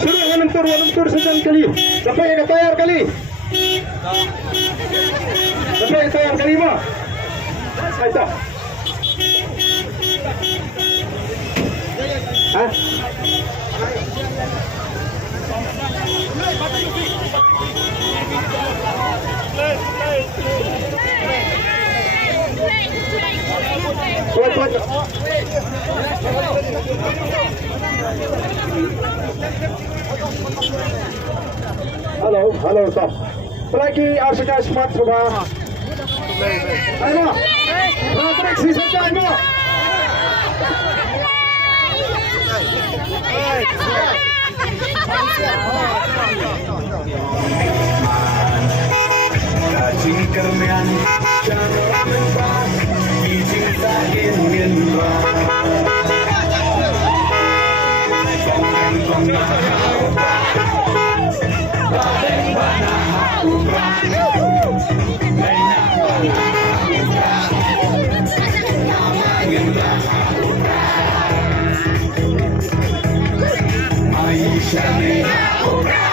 Suruh walang tur sa kali. Sampai yang tayar kali. Sampai yang tayar kali mo. Ito. Ha? Kuat. Halo, stop. Pelagi RCK Smart coba. Ayo. Trek sisa time mo. Kasih kermian jangan lupa dicintain minta jangan Aisyah